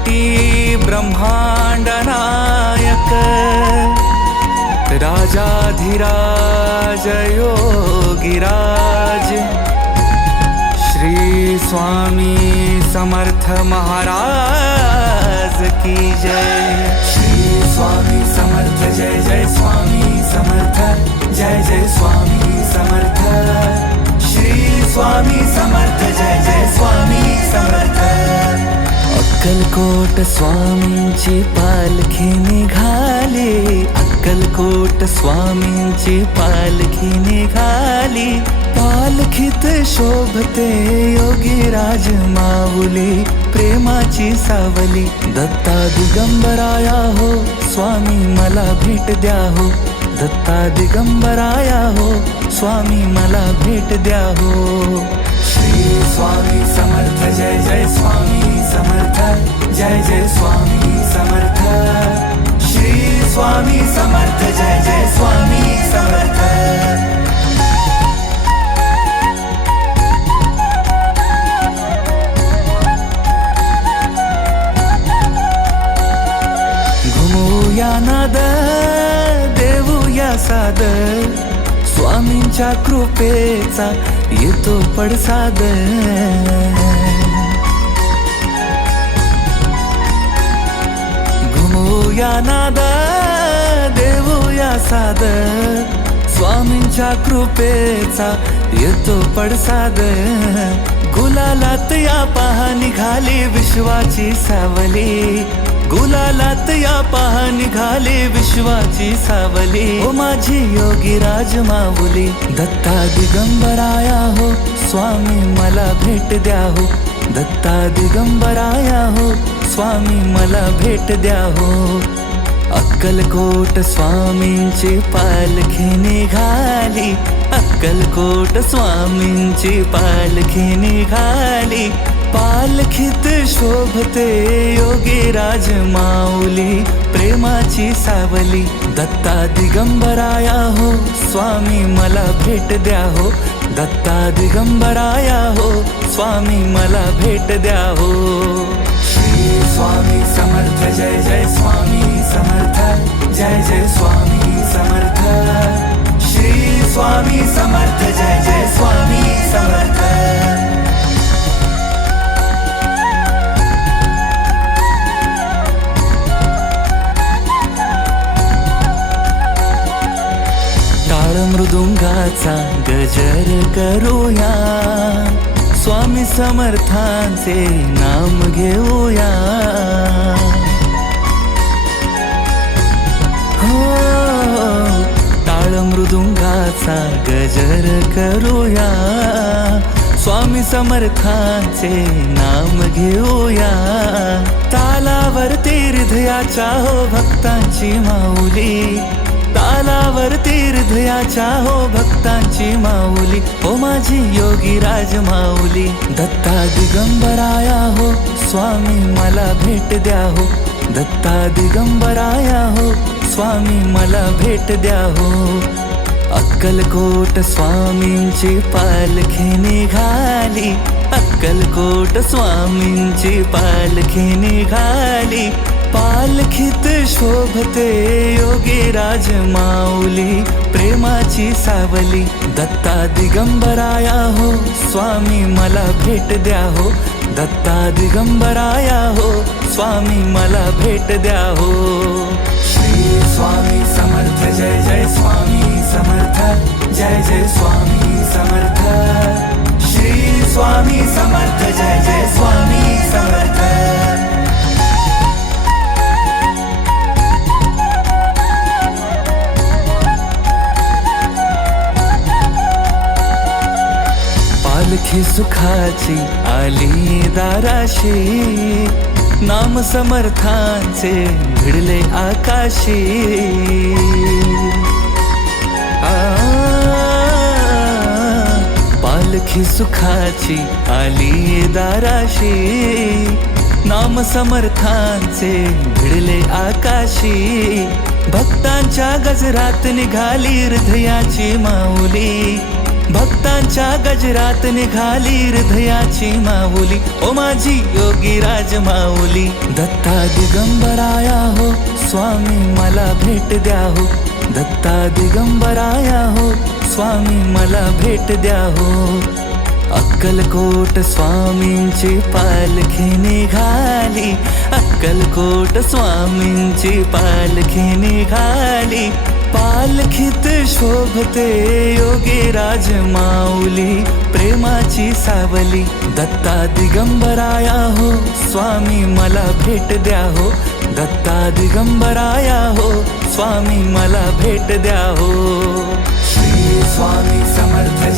कोटी ब्रह्मांड नायक राजाधिराज योगिराज श्री स्वामी समर्थ महाराज की जय। श्री स्वामी समर्थ जय जय स्वामी समर्थ जय जय स्वामी समर्थ। श्री स्वामी समर्थ जय जय स्वामी समर्थ। अक्कलकोट स्वामींची पालखी निघाली, अक्कलकोट स्वामींची पालखी निघाली। पालखीत शोभते योगीराज माऊली, प्रेमाची सावली। दत्ता दिगंबराया हो स्वामी मला भेट द्या हो, दत्ता दिगंबराया हो स्वामी मला भेट द्या हो। श्री स्वामी समर्थ जय जय स्वामी समर्थ जय जय स्वामी समर्थ। श्री स्वामी समर्थ जय जय स्वामी समर्थ। घुमूया नाद देऊया साद, स्वामींच्या कृपेचा येतो पडसाद। घुमूया नाद देऊया साद, स्वामींच्या कृपेचा येतो पडसाद। गुलालात या पहा निघाली विश्वाची सावली, गुलालात या पहा निघाली विश्वाची सावली। ओ माझी योगीराज माऊली, दत्ता दिगंबराया हो स्वामी मला भेट द्या हो, दत्ता दिगंबराया हो स्वामी मला भेट द्या हो। अक्कलकोट स्वामींची पालखी निघाली, अक्कलकोट स्वामींची पालखी निघाली। पालखीत शोभते योगीराज माऊली, प्रेमाची सावली। दत्ता दिगंबराया हो स्वामी मला भेट द्या हो, दत्ता दिगंबराया हो स्वामी मला भेट द्या हो। श्री स्वामी समर्थ जय जय स्वामी समर्थ जय जय स्वामी समर्थ। श्री स्वामी समर्थ जय जय स्वामी समर्थ। टाळ मृदुंगाचा गजर करूया, स्वामी समर्थांचे नाम घेऊया। हो टाळ मृदुंगाचा गजर करूया, स्वामी समर्थांचे नाम घेऊया। तालावरती हृदयाच्या हो भक्तांची माऊली, तालावरती हृदयाच्या हो भक्तांची माऊली। ओ माझी योगीराज माऊली, दत्ता दिगंबराया हो स्वामी मला भेट द्या हो, दत्ता दिगंबराया हो स्वामी मला भेट द्या हो। अक्कलकोट स्वामींची पालखी निघाली, अक्कलकोट स्वामींची पालखी निघाली। पालखीत शोभते योगीराज माऊली, प्रेमाची सावली। दत्ता दिगंबराया हो स्वामी मला भेट द्या हो, दत्ता दिगंबराया हो स्वामी मला भेट द्या हो। श्री स्वामी समर्थ जय जय स्वामी समर्थ जय जय स्वामी समर्थ। श्री स्वामी समर्थ जय जय स्वामी समर्थ। पालखी सुखाची आली दाराशी, नाम समर्थांचे भिडले आकाशी। पालखी सुखाची आली दाराशी, नाम समर्थांचे भिडले आकाशी। भक्तांच्या गजरात निघाली हृदयाची माऊली, भक्तांच्या गजरात निघाली हृदयाची माऊली, ओ माझी योगीराज माऊली. दत्ता दिगंबराया हो स्वामी मला भेट द्या हो, दत्ता दिगंबराया हो स्वामी मला भेट द्या हो. अक्कलकोट स्वामींची पालखी निघाली, अक्कलकोट स्वामींची पालखी निघाली. पालखीत शोभते योगीराज माऊली, प्रेमाची सावली. दत्ता दिगंबराया हो स्वामी मला भेट द्या हो, दत्ता दिगंबराया हो स्वामी मला भेट द्या हो. श्री स्वामी समर्थ